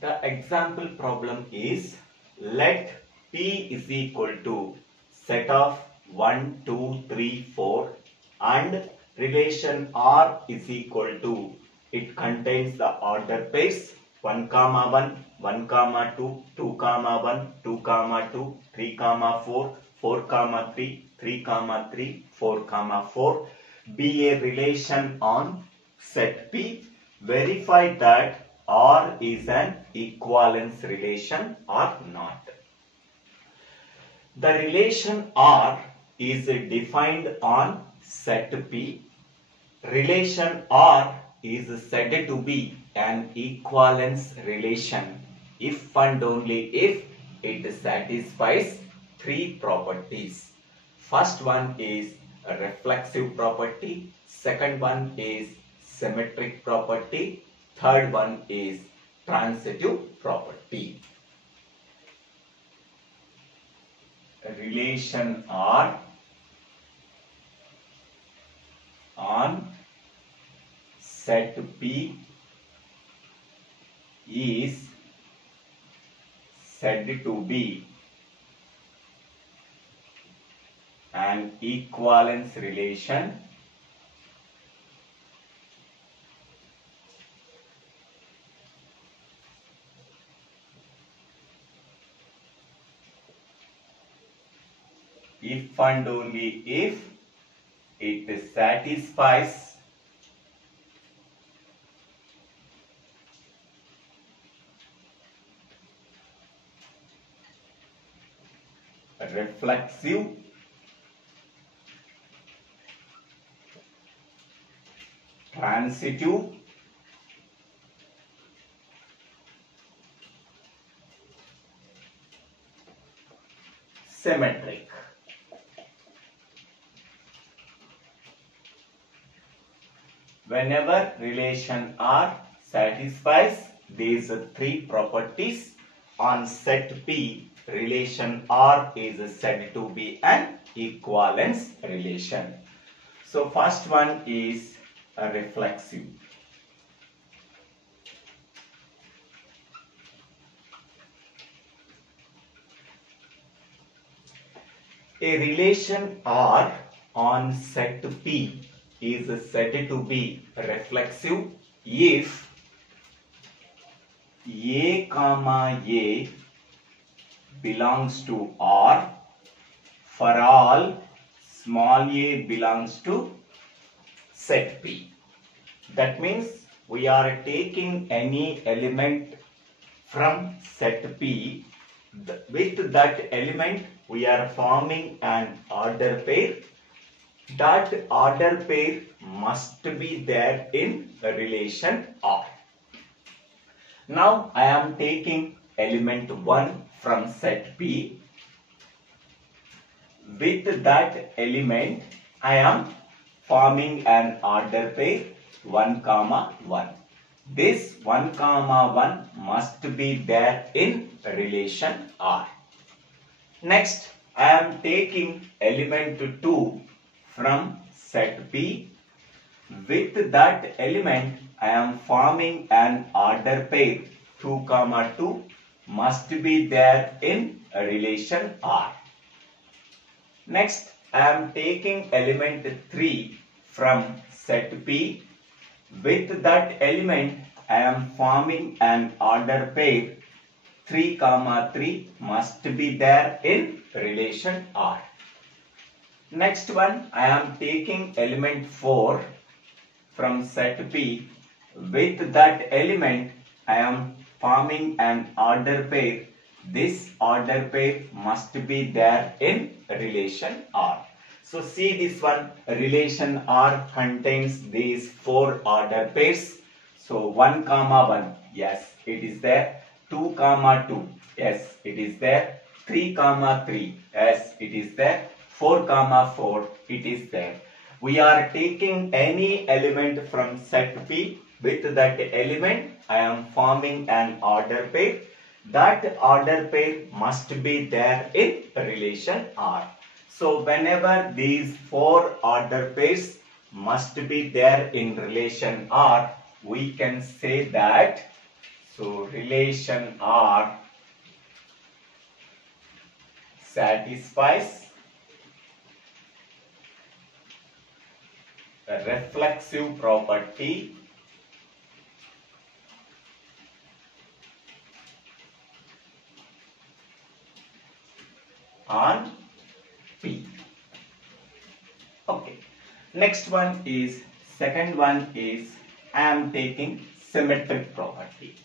The example problem is, let P is equal to set of 1, 2, 3, 4 and relation R is equal to, it contains the order pairs 1, 1, 1, 2, 2, 1, 2, 2, 3, 4, 4, 3, 3, 3, 4, 4 be a relation on set P. Verify that R is an equivalence relation or not. The relation R is defined on set P. Relation R is said to be an equivalence relation if and only if it satisfies three properties. First one is a reflexive property, second one is symmetric property, third one is transitive property. Relation R on set P is said to be an equivalence relation if and only if it satisfies reflexive, transitive, symmetric. Whenever relation R satisfies these three properties on set P, relation R is said to be an equivalence relation. So first one is a reflexive. A relation R on set P is said to be reflexive if A, belongs to R for all small a belongs to set P. That means we are taking any element from set P. With that element we are forming an order pair. That order pair must be there in relation R. Now I am taking element 1 from set P. With that element I am forming an order pair 1, 1. This 1, 1 must be there in relation R. Next I am taking element 2 from set P. With that element I am forming an order pair 2, 2 must be there in relation R. Next I am taking element 3 from set P. With that element I am forming an order pair 3, 3 must be there in relation R. Next one I am taking element 4 from set P. With that element I am forming an order pair. This order pair must be there in relation R. So see this one, relation R contains these 4 order pairs. So 1, 1, yes it is there. 2, 2, yes it is there. 3, 3, yes it is there. 4, 4, it is there. We are taking any element from set P. With that element I am forming an order pair. That order pair must be there in relation R. So whenever these 4 order pairs must be there in relation R, we can say that So relation R satisfies a reflexive property on P. Okay. Next one is, second one is, I am taking symmetric property.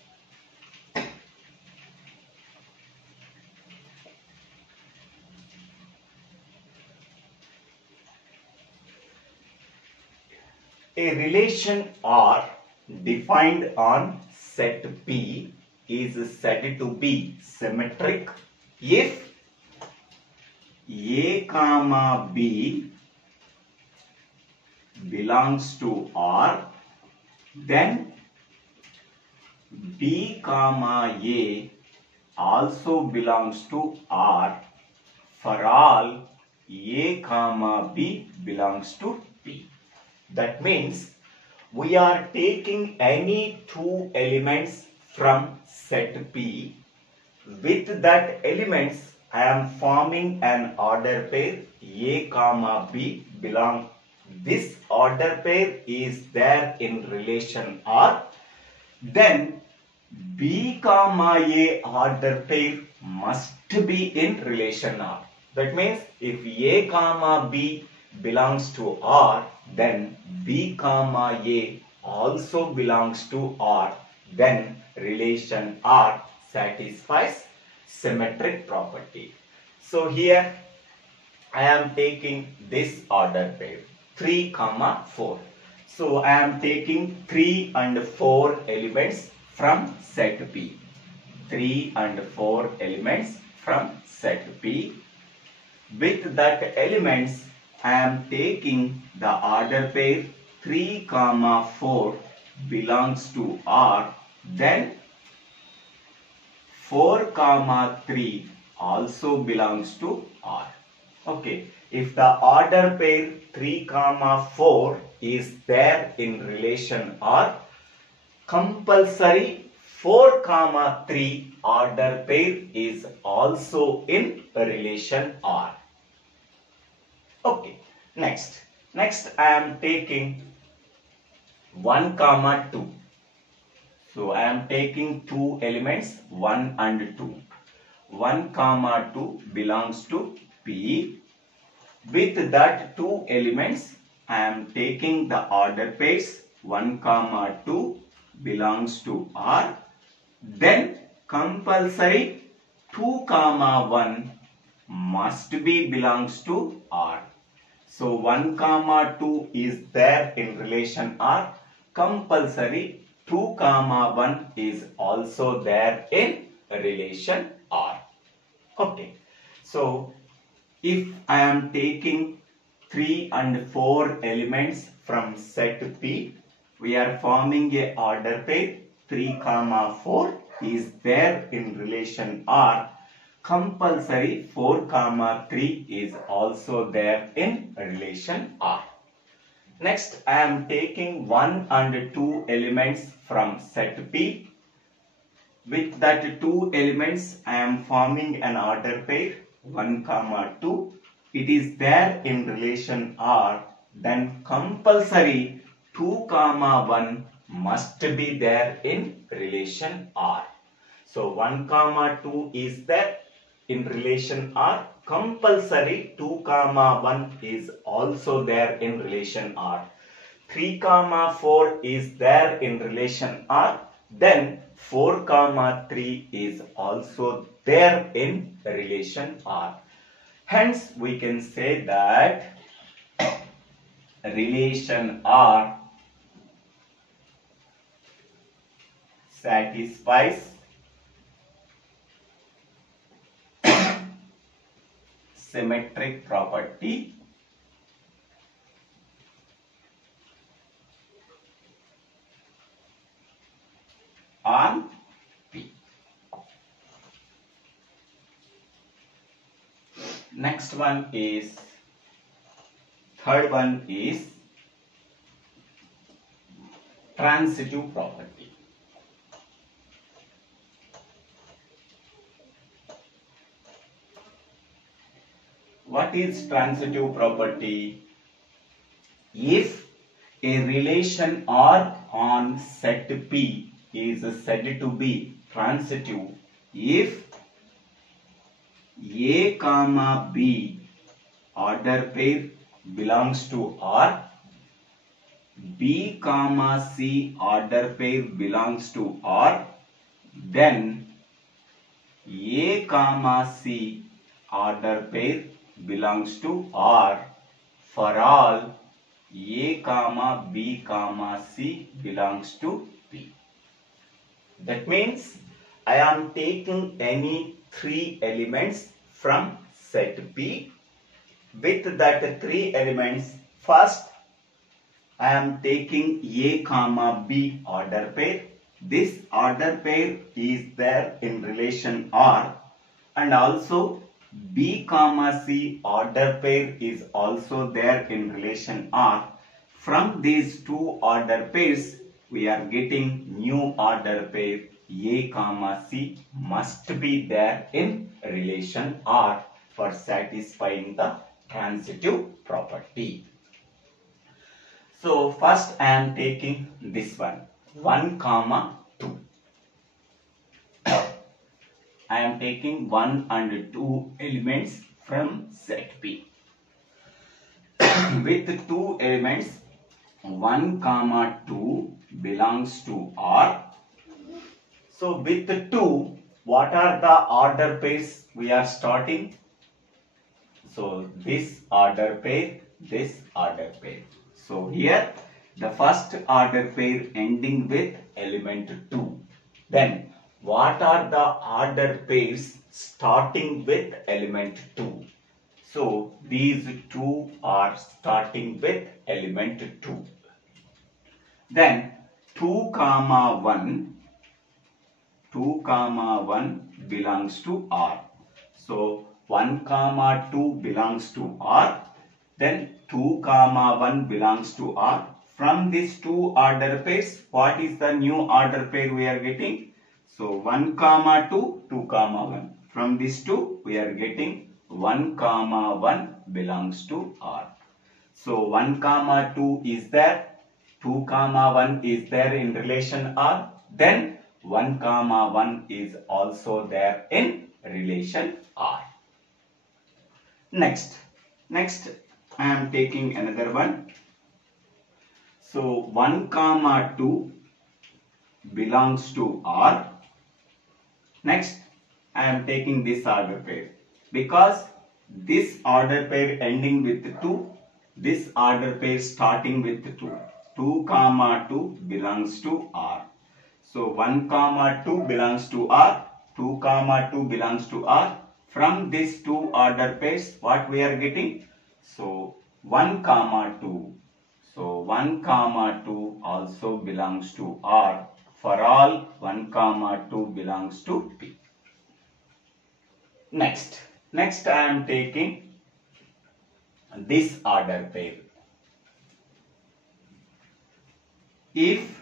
A relation R defined on set P is said to be symmetric if A comma B belongs to R, then B comma A also belongs to R for all A comma B belongs to P. That means we are taking any two elements from set P. With that elements, I am forming an order pair A comma B belong. This order pair is there in relation R. Then B comma A order pair must be in relation R. That means if A comma B belongs to R, then B comma A also belongs to R. Then relation R satisfies symmetric property. So here I am taking this order pair 3 comma 4. So I am taking 3 and 4 elements from set P. 3 and 4 elements from set P. With that elements, I am taking the order pair 3 comma 4 belongs to R. Then 4 comma 3 also belongs to R. Okay, if the order pair 3 comma 4 is there in relation R, compulsory 4 comma 3 order pair is also in relation R. Okay, next I am taking 1 comma 2. So I am taking two elements 1 and 2. 1 comma 2 belongs to P. With that two elements, I am taking the order pairs 1 comma 2 belongs to R. Then compulsory 2 comma 1 must be belongs to R. So 1 comma 2 is there in relation R. Compulsory 2 comma 1 is also there in relation R. Okay. So if I am taking 3 and 4 elements from set P, we are forming a order pair 3 comma 4 is there in relation R. Compulsory 4 comma 3 is also there in relation R. Next, I am taking 1 and 2 elements from set P. With that 2 elements, I am forming an order pair 1 comma 2. It is there in relation R. Then compulsory 2 comma 1 must be there in relation R. So 1 comma 2 is there in relation R. Compulsory 2 comma 1 is also there in relation R. 3 comma 4 is there in relation R. Then 4 comma 3 is also there in relation R. Hence we can say that relation R satisfies symmetric property on P. Next one is, third one is transitive property. What is transitive property? If a relation R on set P is said to be transitive if A comma B order pair belongs to R, B comma C order pair belongs to R, then A comma C order pair belongs to R for all A comma B comma C belongs to P. That means I am taking any three elements from set P. With that three elements, first I am taking A comma B order pair. This order pair is there in relation R, and also B comma C order pair is also there in relation R. From these two order pairs, we are getting new order pair A comma C must be there in relation R for satisfying the transitive property. So first I am taking this one 1 comma 2. I am taking 1 and 2 elements from set P. With two elements 1 comma 2 belongs to R. So with 2, what are the order pairs we are starting? So this order pair, this order pair. So here the first order pair ending with element 2. Then what are the order pairs starting with element 2? So these two are starting with element 2. Then 2 comma 1 belongs to R. So 1 comma 2 belongs to R. Then 2 comma 1 belongs to R. From these two order pairs, what is the new order pair we are getting? So 1 comma 2, 2 comma 1. From these two, we are getting 1 comma 1 belongs to R. So 1 comma 2 is there. 2 comma 1 is there in relation R. Then 1 comma 1 is also there in relation R. Next I am taking another one. So 1 comma 2 belongs to R. Next I am taking this order pair because this order pair ending with 2, this order pair starting with 2. 2 comma 2 belongs to R. So 1 comma 2 belongs to R, 2 comma 2 belongs to R. From these two order pairs, what we are getting? So 1 comma 2. So 1 comma 2 also belongs to R. For all 1 comma 2 belongs to P. Next I am taking this order pair. If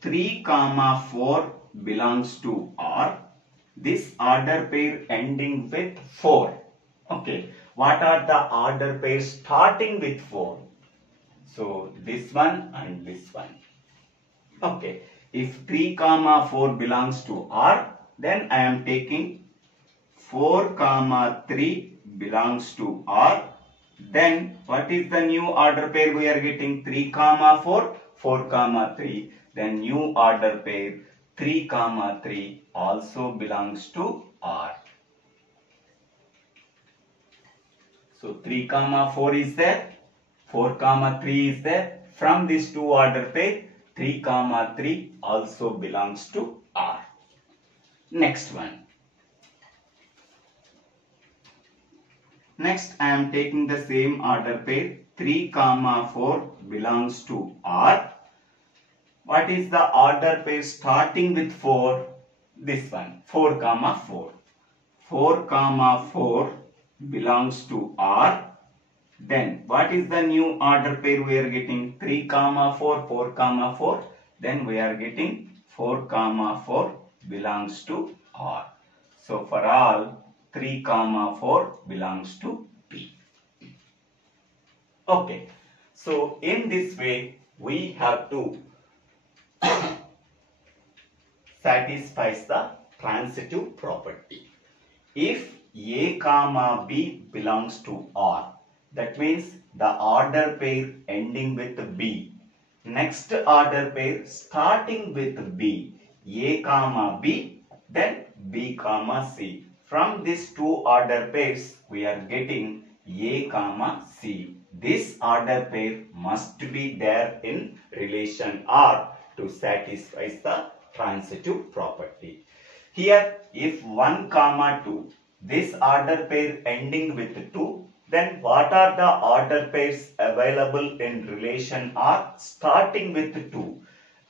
3 comma 4 belongs to R, this order pair ending with 4. Okay, what are the order pairs starting with 4? So this one and this one. Okay, if 3 comma 4 belongs to R, then I am taking 4 comma 3 belongs to R. Then what is the new order pair we are getting? 3 comma 4, 4 comma 3. Then new order pair 3 comma 3 also belongs to R. So 3 comma 4 is there, 4 comma 3 is there. From these two order pair 3 comma 3 also belongs to R. Next one. Next I am taking the same order pair 3 comma 4 belongs to R. What is the order pair starting with 4? This one 4 comma 4. 4 comma 4 belongs to R. Then what is the new order pair we are getting? 3 comma 4, 4 comma 4. Then we are getting 4 comma 4 belongs to R. So for all 3, 4 belongs to P. Okay. So in this way we have to satisfy the transitive property. If A comma B belongs to R, that means the order pair ending with B, next order pair starting with B, A comma B, then B comma C. From these two order pairs we are getting A comma C. This order pair must be there in relation R to satisfy the transitive property. Here if 1 comma 2, this order pair ending with 2, then what are the order pairs available in relation R starting with 2?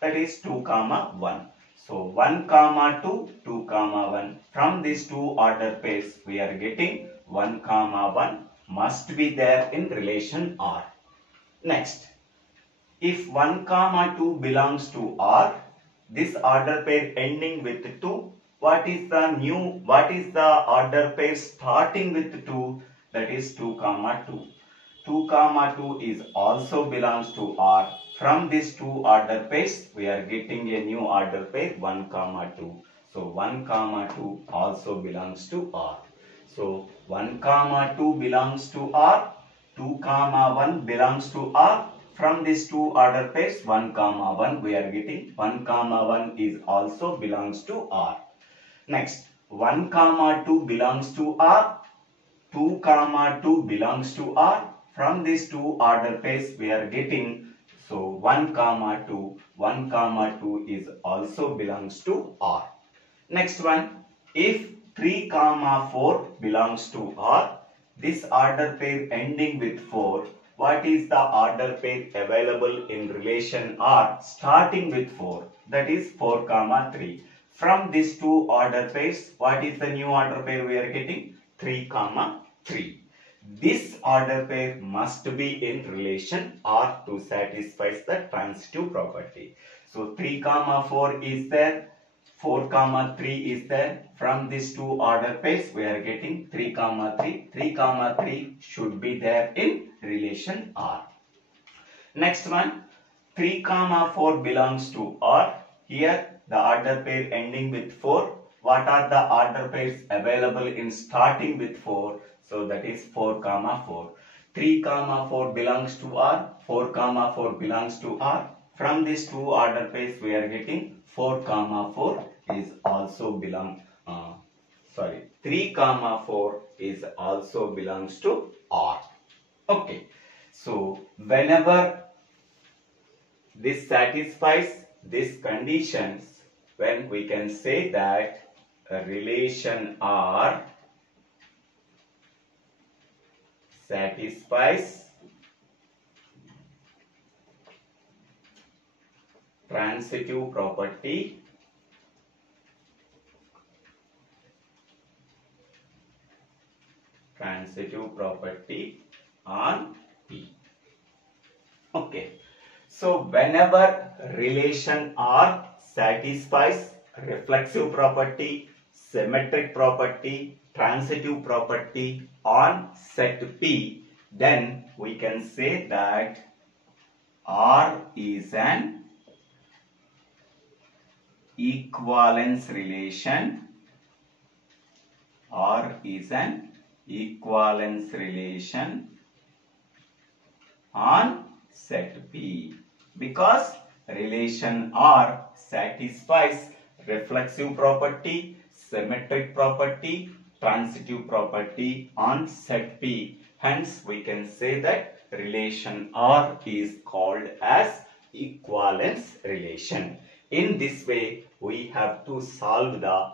That is 2 comma 1. So 1 comma 2, 2 comma 1. From these two order pairs we are getting 1 comma 1 must be there in relation R. Next, if 1 comma 2 belongs to R, this order pair ending with 2, what is the order pair starting with 2? That is 2 comma 2. 2 comma 2 is also belongs to R. From these two order pairs we are getting a new order pair 1 comma 2. So 1 comma 2 also belongs to R. So 1 comma 2 belongs to R, 2 comma 1 belongs to R. From these two order pairs 1 comma 1 we are getting 1 comma 1 is also belongs to R. Next, 1 comma 2 belongs to R, 2 comma 2 belongs to R. From these two order pairs we are getting, so 1 comma 2 is also belongs to R. Next one, if 3 comma 4 belongs to R, this order pair ending with 4, what is the order pair available in relation R starting with 4? That is 4 comma 3. From these two order pairs, what is the new order pair we are getting? 3 comma 3. This order pair must be in relation R to satisfy the transitive property. So 3 comma 4 is there, 4 comma 3 is there. From these two order pairs we are getting 3 comma 3. 3 comma 3 should be there in relation R. Next one, 3 comma 4 belongs to R. Here the order pair ending with 4. What are the order pairs available in starting with 4? So that is 4 comma 4. 3 comma 4 belongs to R. 4 comma 4 belongs to R. From these two order pairs we are getting 4 comma 4 is also 3 comma 4 is also belongs to R. Okay. So whenever this satisfies these conditions, when we can say that a relation R satisfies transitive property on P. Okay. So whenever relation R satisfies reflexive property, symmetric property, transitive property on set P, then we can say that R is an equivalence relation. R is an equivalence relation on set P, because relation R satisfies reflexive property, symmetric property, transitive property on set P. Hence we can say that relation R is called as equivalence relation. In this way we have to solve the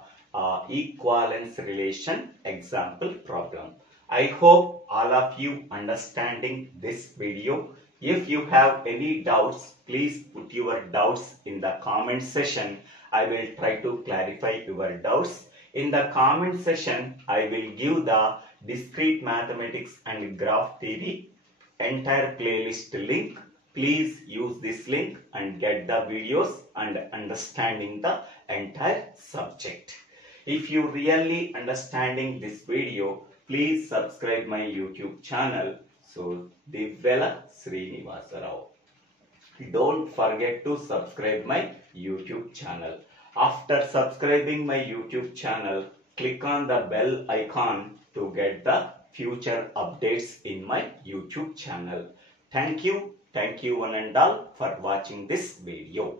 equivalence relation example problem. I hope all of you understanding this video. If you have any doubts, please put your doubts in the comment section. I will try to clarify your doubts. In the comment section, I will give the discrete mathematics and graph theory entire playlist link. Please use this link and get the videos and understanding the entire subject. If you really understanding this video, please subscribe my YouTube channel. So Divvela Srinivasa Rao. Don't forget to subscribe my YouTube channel. After subscribing my YouTube channel, click on the bell icon to get the future updates in my YouTube channel. Thank you one and all for watching this video.